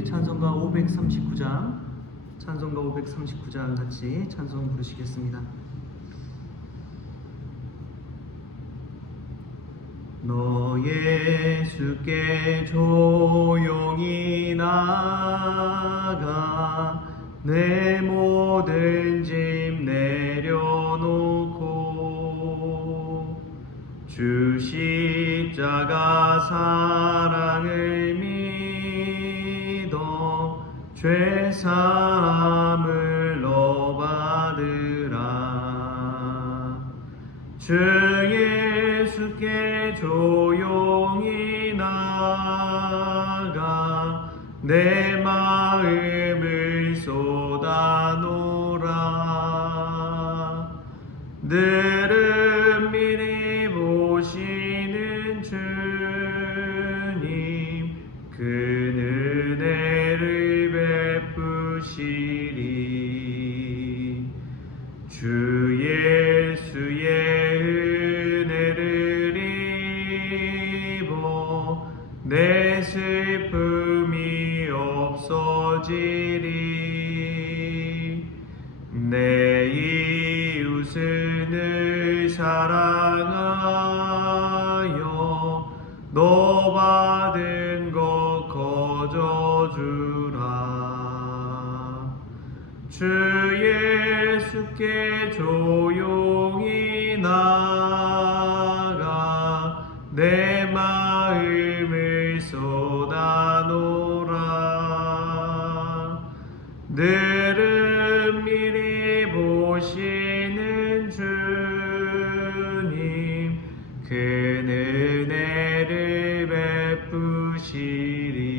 우리 찬송가 539장 같이 찬송 부르시겠습니다. 너 예수께 조용히 나가 내 모든 짐 내려놓고 주 십자가 사랑을 믿어 죄사함을 너 받으라. 주 예수께 조용히 나가 내 마음을 쏟아놓으라. 늘은 미리 보시는 주님 그 은혜를 베푸시리. 주 예수의 은혜를 입어 내 슬픔이 없어지리. 내 이웃을 늘 사랑하여 너 받은 것 거저주라. 주 예수께 조용히 나가 내 마음을 쏟아놓으라. 늘은 미리 보시는 주님 그 은혜를 베푸시리.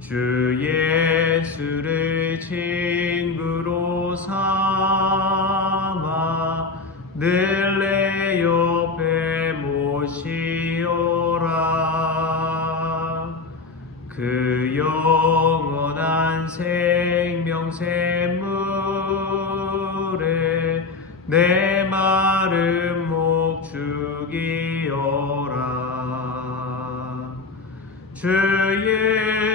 주 예수를 친구로 삼아 늘 내 옆에 모시오라. 그 영원한 생명 샘물에 내 마른 목 죽이어라. 주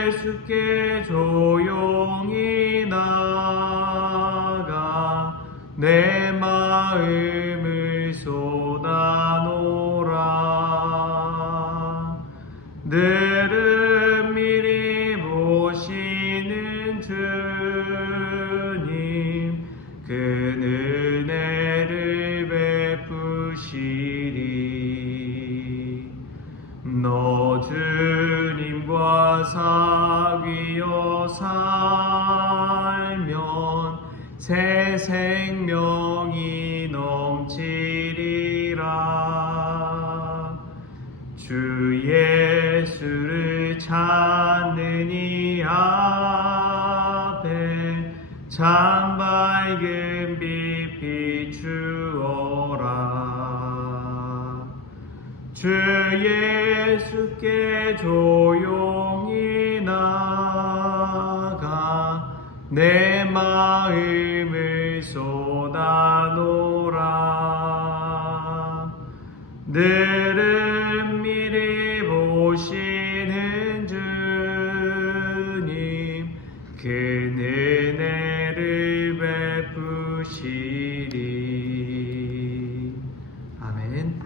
예수께 조용히 나가 내 마음을 쏟아놓으라. 늘은 미리 보시는 주님 그 은혜를 베푸시리. 너 주님과 사귀어 살면 새 생명이 넘치리라. 주 예수를 찾는 이 앞에 참 밝은 빛 비추어라. 주 예수께 조용히 나가 내 마음을 쏟아놓으라. 늘은 미리 보시는 주님 그 은혜를 베푸시리. 아멘.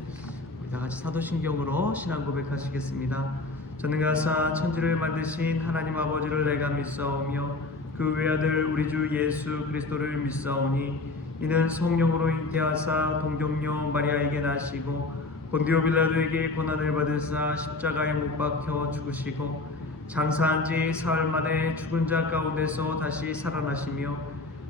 우리 다 같이 사도신경으로 신앙 고백하시겠습니다. 전능하사 천지를 만드신 하나님 아버지를 내가 믿사오며 그 외아들 우리 주 예수 그리스도를 믿사오니 이는 성령으로 잉태하사 동정녀 마리아에게 나시고 본디오 빌라도에게 고난을 받으사 십자가에 못 박혀 죽으시고 장사한 지 사흘 만에 죽은 자 가운데서 다시 살아나시며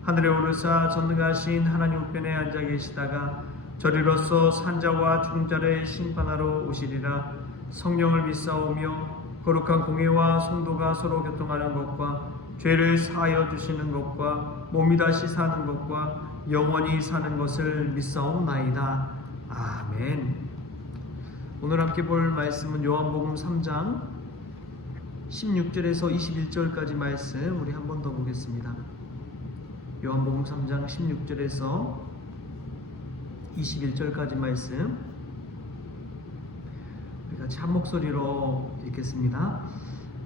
하늘에 오르사 전능하신 하나님 우편에 앉아 계시다가 저리로서 산자와 죽은 자를 심판하러 오시리라. 성령을 믿사오며 거룩한 공회와 성도가 서로 교통하는 것과 죄를 사하여 주시는 것과 몸이 다시 사는 것과 영원히 사는 것을 믿사옵나이다. 아멘. 오늘 함께 볼 말씀은 요한복음 3장 16절에서 21절까지 말씀 우리 한 번 더 보겠습니다. 요한복음 3장 16절에서 21절까지 말씀 우리 같이 한 목소리로 읽겠습니다.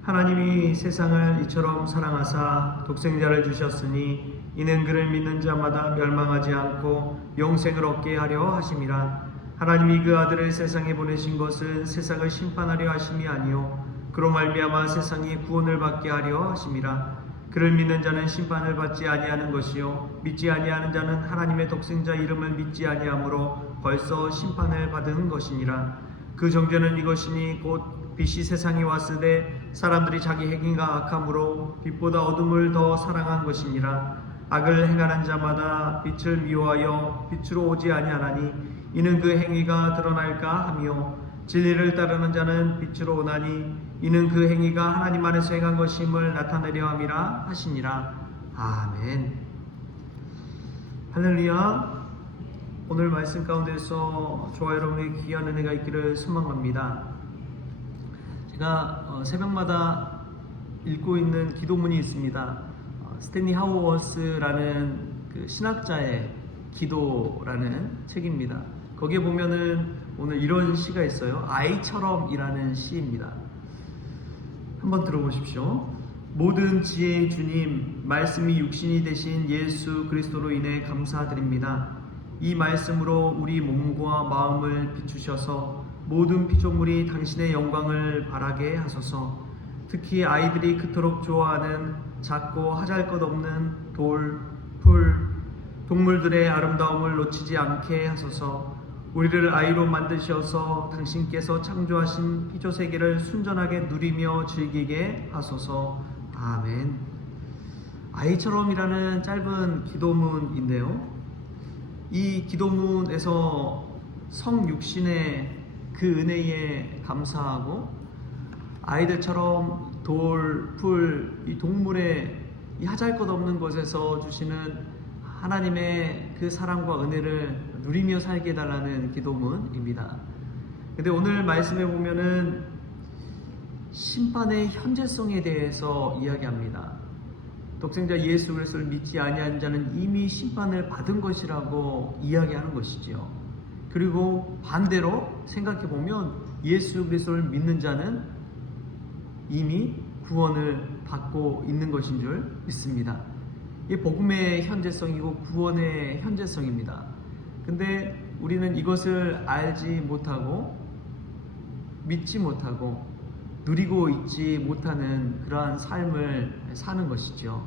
하나님이 세상을 이처럼 사랑하사 독생자를 주셨으니 이는 그를 믿는 자마다 멸망하지 않고 영생을 얻게 하려 하심이라. 하나님이 그 아들을 세상에 보내신 것은 세상을 심판하려 하심이 아니요 그로 말미암아 세상이 구원을 받게 하려 하심이라. 그를 믿는 자는 심판을 받지 아니하는 것이요 믿지 아니하는 자는 하나님의 독생자 이름을 믿지 아니하므로 벌써 심판을 받은 것이니라. 그 정죄는 이것이니 곧 빛이 세상에 왔으되 사람들이 자기 행위가 악함으로 빛보다 어둠을 더 사랑한 것이니라. 악을 행하는 자마다 빛을 미워하여 빛으로 오지 아니하나니 이는 그 행위가 드러날까 하며 진리를 따르는 자는 빛으로 오나니 이는 그 행위가 하나님 안에서 행한 것임을 나타내려 함이라 하시니라. 아멘. 할렐루야. 오늘 말씀 가운데서 저와 여러분에게 귀한 은혜가 있기를 소망합니다. 제가 새벽마다 읽고 있는 기도문이 있습니다. 스탠리 하우어스라는 그 신학자의 기도라는 책입니다. 거기에 보면은 오늘 이런 시가 있어요. 아이처럼이라는 시입니다. 한번 들어보십시오. 모든 지혜의 주님, 말씀이 육신이 되신 예수 그리스도로 인해 감사드립니다. 이 말씀으로 우리 몸과 마음을 비추셔서 모든 피조물이 당신의 영광을 바라게 하소서. 특히 아이들이 그토록 좋아하는 작고 하잘것없는 돌, 풀, 동물들의 아름다움을 놓치지 않게 하소서. 우리를 아이로 만드셔서 당신께서 창조하신 피조 세계를 순전하게 누리며 즐기게 하소서. 아멘. 아이처럼이라는 짧은 기도문인데요, 이 기도문에서 성육신의 그 은혜에 감사하고 아이들처럼 돌, 풀, 이 동물의 이 하잘것없는 것에서 주시는 하나님의 그 사랑과 은혜를 누리며 살게 해달라는 기도문입니다. 근데 오늘 말씀에 보면은 심판의 현재성에 대해서 이야기합니다. 독생자 예수 그리스도를 믿지 아니한 자는 이미 심판을 받은 것이라고 이야기하는 것이지요. 그리고 반대로 생각해 보면 예수 그리스도를 믿는 자는 이미 구원을 받고 있는 것인 줄 믿습니다. 이 복음의 현재성이고 구원의 현재성입니다. 근데 우리는 이것을 알지 못하고 믿지 못하고 누리고 있지 못하는 그러한 삶을 사는 것이죠.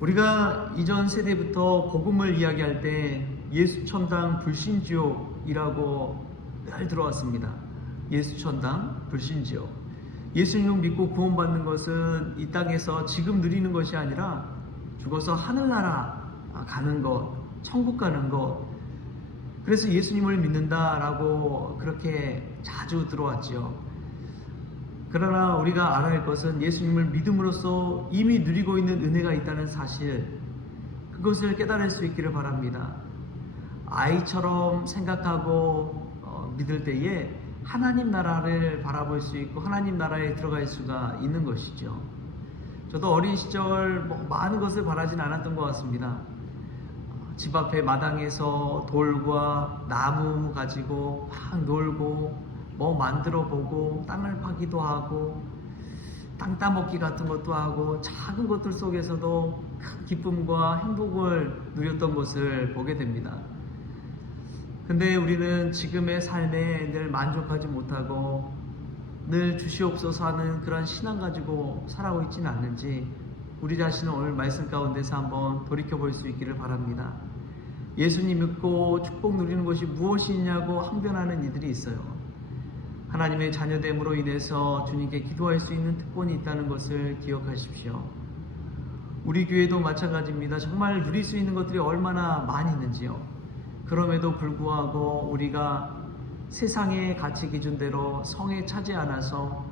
우리가 이전 세대부터 복음을 이야기할 때 예수 천당 불신지옥이라고 늘 들어왔습니다. 예수 천당 불신지옥. 예수님을 믿고 구원받는 것은 이 땅에서 지금 누리는 것이 아니라 죽어서 하늘나라 가는 것, 천국 가는 것. 그래서 예수님을 믿는다라고 그렇게 자주 들어왔지요. 그러나 우리가 알아야 할 것은 예수님을 믿음으로써 이미 누리고 있는 은혜가 있다는 사실, 그것을 깨달을 수 있기를 바랍니다. 아이처럼 생각하고 믿을 때에 하나님 나라를 바라볼 수 있고 하나님 나라에 들어갈 수가 있는 것이죠. 저도 어린 시절 많은 것을 바라진 않았던 것 같습니다. 집 앞에 마당에서 돌과 나무 가지고 막 놀고 뭐 만들어 보고 땅을 파기도 하고 땅 따먹기 같은 것도 하고 작은 것들 속에서도 큰 기쁨과 행복을 누렸던 것을 보게 됩니다. 근데 우리는 지금의 삶에 늘 만족하지 못하고 늘 주시옵소서 하는 그런 신앙 가지고 살아오고 있지는 않는지 우리 자신을 오늘 말씀 가운데서 한번 돌이켜볼 수 있기를 바랍니다. 예수님 믿고 축복 누리는 것이 무엇이냐고 항변하는 이들이 있어요. 하나님의 자녀됨으로 인해서 주님께 기도할 수 있는 특권이 있다는 것을 기억하십시오. 우리 교회도 마찬가지입니다. 정말 누릴 수 있는 것들이 얼마나 많이 있는지요. 그럼에도 불구하고 우리가 세상의 가치 기준대로 성에 차지 않아서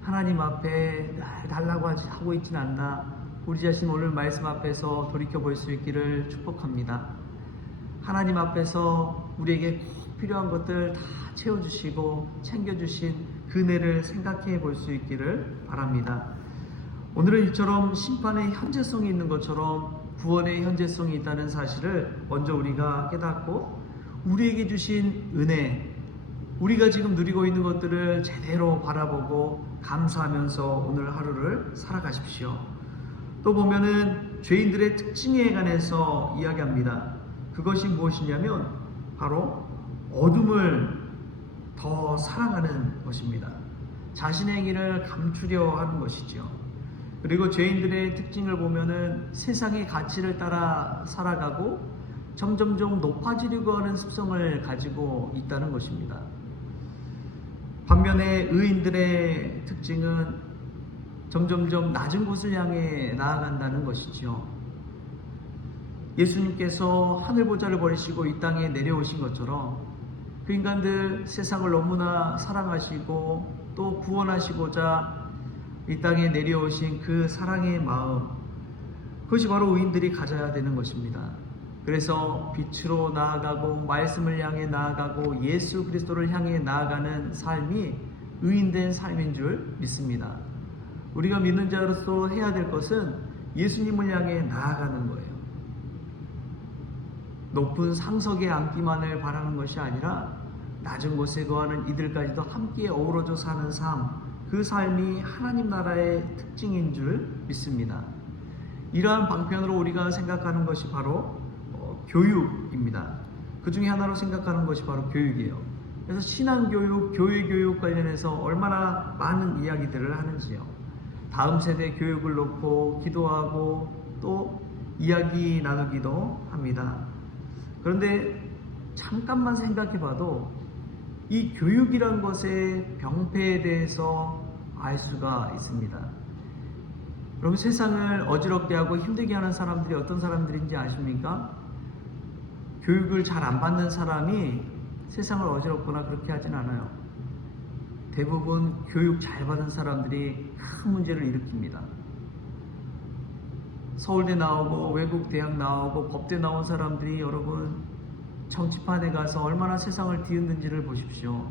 하나님 앞에 달라고 하고 있지는 않나, 우리 자신 오늘 말씀 앞에서 돌이켜볼 수 있기를 축복합니다. 하나님 앞에서 우리에게 꼭 필요한 것들 다 채워주시고 챙겨주신 그 은혜를 생각해 볼 수 있기를 바랍니다. 오늘은 이처럼 심판의 현재성이 있는 것처럼 구원의 현재성이 있다는 사실을 먼저 우리가 깨닫고 우리에게 주신 은혜, 우리가 지금 누리고 있는 것들을 제대로 바라보고 감사하면서 오늘 하루를 살아가십시오. 또 보면은 죄인들의 특징에 관해서 이야기합니다. 그것이 무엇이냐면 바로 어둠을 더 사랑하는 것입니다. 자신의 길을 감추려 하는 것이죠. 그리고 죄인들의 특징을 보면은 세상의 가치를 따라 살아가고 점점점 높아지려고 하는 습성을 가지고 있다는 것입니다. 반면에 의인들의 특징은 점점점 낮은 곳을 향해 나아간다는 것이죠. 예수님께서 하늘 보좌를 버리시고 이 땅에 내려오신 것처럼 그 인간들 세상을 너무나 사랑하시고 또 구원하시고자 이 땅에 내려오신 그 사랑의 마음, 그것이 바로 의인들이 가져야 되는 것입니다. 그래서 빛으로 나아가고 말씀을 향해 나아가고 예수 그리스도를 향해 나아가는 삶이 의인된 삶인 줄 믿습니다. 우리가 믿는 자로서 해야 될 것은 예수님을 향해 나아가는 거예요. 높은 상석에 앉기만을 바라는 것이 아니라 낮은 곳에 거하는 이들까지도 함께 어우러져 사는 삶, 그 삶이 하나님 나라의 특징인 줄 믿습니다. 이러한 방편으로 우리가 생각하는 것이 바로 교육입니다. 그 중에 하나로 생각하는 것이 바로 교육이에요. 그래서 신앙교육, 교회교육 관련해서 얼마나 많은 이야기들을 하는지요. 다음 세대 교육을 놓고 기도하고 또 이야기 나누기도 합니다. 그런데 잠깐만 생각해 봐도 이 교육이란 것의 병폐에 대해서 알 수가 있습니다. 여러분, 세상을 어지럽게 하고 힘들게 하는 사람들이 어떤 사람들인지 아십니까? 교육을 잘 안 받는 사람이 세상을 어지럽거나 그렇게 하진 않아요. 대부분 교육 잘 받은 사람들이 큰 문제를 일으킵니다. 서울대 나오고 외국 대학 나오고 법대 나온 사람들이 여러분 정치판에 가서 얼마나 세상을 뒤흔든지를 보십시오.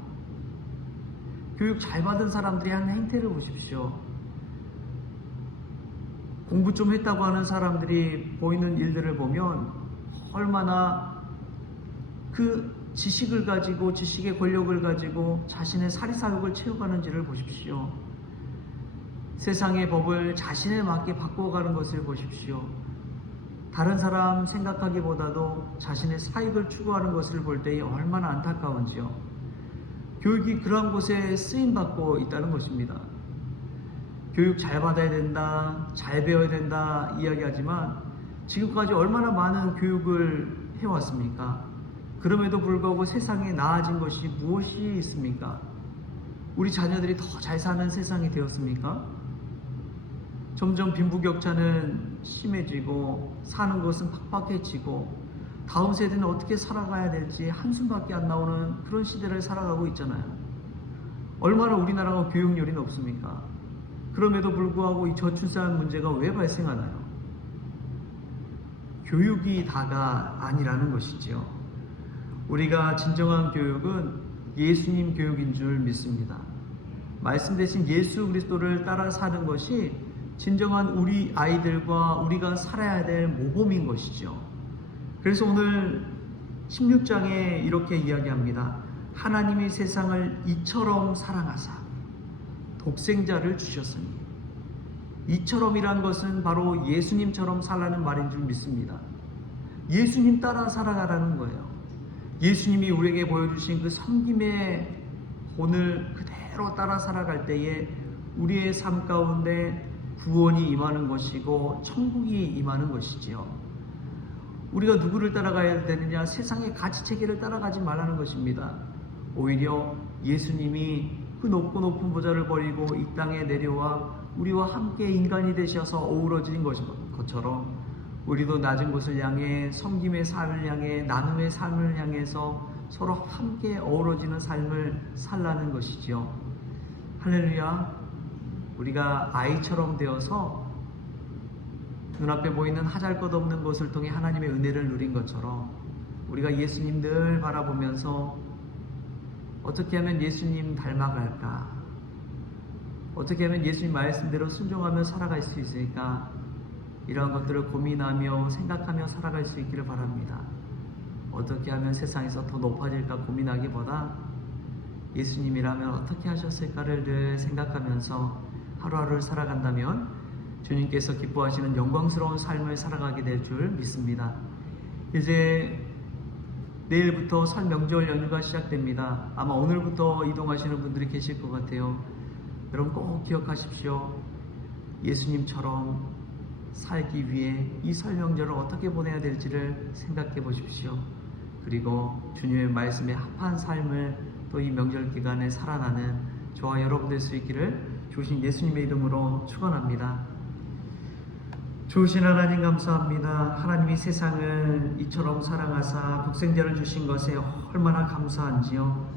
교육 잘 받은 사람들이 하는 행태를 보십시오. 공부 좀 했다고 하는 사람들이 보이는 일들을 보면 얼마나 그 지식을 가지고 지식의 권력을 가지고 자신의 사리사욕을 채워가는지를 보십시오. 세상의 법을 자신에 맞게 바꿔가는 것을 보십시오. 다른 사람 생각하기보다도 자신의 사익을 추구하는 것을 볼 때에 얼마나 안타까운지요. 교육이 그러한 곳에 쓰임받고 있다는 것입니다. 교육 잘 받아야 된다, 잘 배워야 된다 이야기하지만 지금까지 얼마나 많은 교육을 해왔습니까? 그럼에도 불구하고 세상에 나아진 것이 무엇이 있습니까? 우리 자녀들이 더 잘 사는 세상이 되었습니까? 점점 빈부격차는 심해지고 사는 것은 팍팍해지고 다음 세대는 어떻게 살아가야 될지 한숨밖에 안 나오는 그런 시대를 살아가고 있잖아요. 얼마나 우리나라가 교육열이 높습니까? 그럼에도 불구하고 이 저출산 문제가 왜 발생하나요? 교육이 다가 아니라는 것이지요. 우리가 진정한 교육은 예수님 교육인 줄 믿습니다. 말씀 대신 예수 그리스도를 따라 사는 것이 진정한 우리 아이들과 우리가 살아야 될 모범인 것이죠. 그래서 오늘 16장에 이렇게 이야기합니다. 하나님이 세상을 이처럼 사랑하사 독생자를 주셨으니, 이처럼이란 것은 바로 예수님처럼 살라는 말인 줄 믿습니다. 예수님 따라 살아가라는 거예요. 예수님이 우리에게 보여주신 그 섬김의 본을 그대로 따라 살아갈 때에 우리의 삶 가운데 구원이 임하는 것이고 천국이 임하는 것이지요. 우리가 누구를 따라가야 되느냐? 세상의 가치체계를 따라가지 말라는 것입니다. 오히려 예수님이 그 높고 높은 보좌를 버리고 이 땅에 내려와 우리와 함께 인간이 되셔서 어우러진 것처럼 우리도 낮은 곳을 향해 섬김의 삶을 향해 나눔의 삶을 향해서 서로 함께 어우러지는 삶을 살라는 것이지요. 할렐루야. 우리가 아이처럼 되어서 눈앞에 보이는 하잘것없는 것을 통해 하나님의 은혜를 누린 것처럼 우리가 예수님 늘 바라보면서 어떻게 하면 예수님 닮아갈까? 어떻게 하면 예수님 말씀대로 순종하며 살아갈 수 있을까? 이러한 것들을 고민하며 생각하며 살아갈 수 있기를 바랍니다. 어떻게 하면 세상에서 더 높아질까 고민하기보다 예수님이라면 어떻게 하셨을까를 늘 생각하면서 하루하루를 살아간다면 주님께서 기뻐하시는 영광스러운 삶을 살아가게 될 줄 믿습니다. 이제 내일부터 설 명절 연휴가 시작됩니다. 아마 오늘부터 이동하시는 분들이 계실 것 같아요. 여러분 꼭 기억하십시오. 예수님처럼 살기 위해 이 설 명절을 어떻게 보내야 될지를 생각해 보십시오. 그리고 주님의 말씀에 합한 삶을 또 이 명절 기간에 살아나는 저와 여러분 될 수 있기를 주신 예수님의 이름으로 축원합니다. 좋으신 하나님 감사합니다. 하나님이 세상을 이처럼 사랑하사 독생자를 주신 것에 얼마나 감사한지요.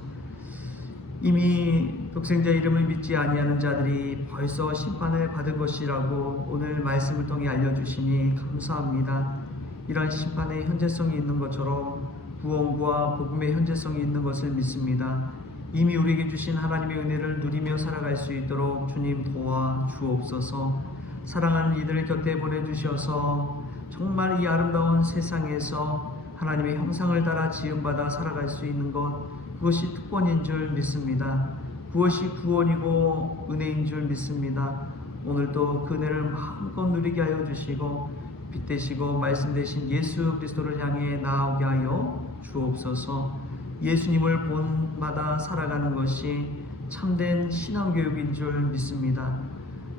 이미 독생자 이름을 믿지 아니하는 자들이 벌써 심판을 받은 것이라고 오늘 말씀을 통해 알려주시니 감사합니다. 이런 심판의 현재성이 있는 것처럼 구원과 복음의 현재성이 있는 것을 믿습니다. 이미 우리에게 주신 하나님의 은혜를 누리며 살아갈 수 있도록 주님 도와 주옵소서. 사랑하는 이들을 곁에 보내주셔서 정말 이 아름다운 세상에서 하나님의 형상을 따라 지음받아 살아갈 수 있는 것, 그것이 특권인 줄 믿습니다. 그것이 구원이고 은혜인 줄 믿습니다. 오늘도 그 은혜를 마음껏 누리게 하여 주시고 빛 되시고 말씀 되신 예수 그리스도를 향해 나아오게 하여 주옵소서. 예수님을 본마다 살아가는 것이 참된 신앙교육인 줄 믿습니다.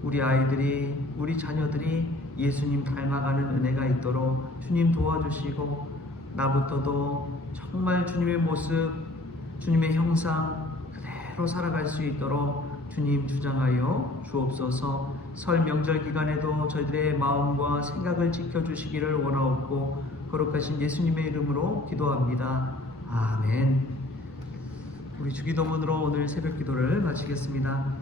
우리 아이들이, 우리 자녀들이 예수님 닮아가는 은혜가 있도록 주님 도와주시고 나부터도 정말 주님의 모습, 주님의 형상 그대로 살아갈 수 있도록 주님 주장하여 주옵소서. 설 명절 기간에도 저희들의 마음과 생각을 지켜주시기를 원하옵고 거룩하신 예수님의 이름으로 기도합니다. 아멘. 우리 주기도문으로 오늘 새벽 기도를 마치겠습니다.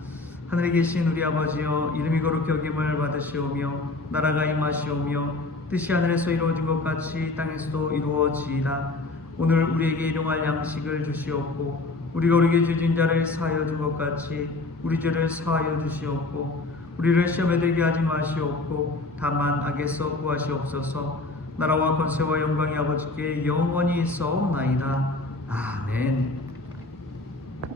하늘에 계신 우리 아버지여, 이름이 거룩히 여김을 받으시오며 나라가 임하시오며 뜻이 하늘에서 이루어진 것 같이 땅에서도 이루어지이다. 오늘 우리에게 일용할 양식을 주시옵고 우리가 우리에게 죄진 자를 사하여 준 것 같이 우리 죄를 사하여 주시옵고 우리를 시험에 들게 하지 마시옵고 다만 악에서 구하시옵소서. 나라와 권세와 영광이 아버지께 영원히 있사옵나이다. 아멘.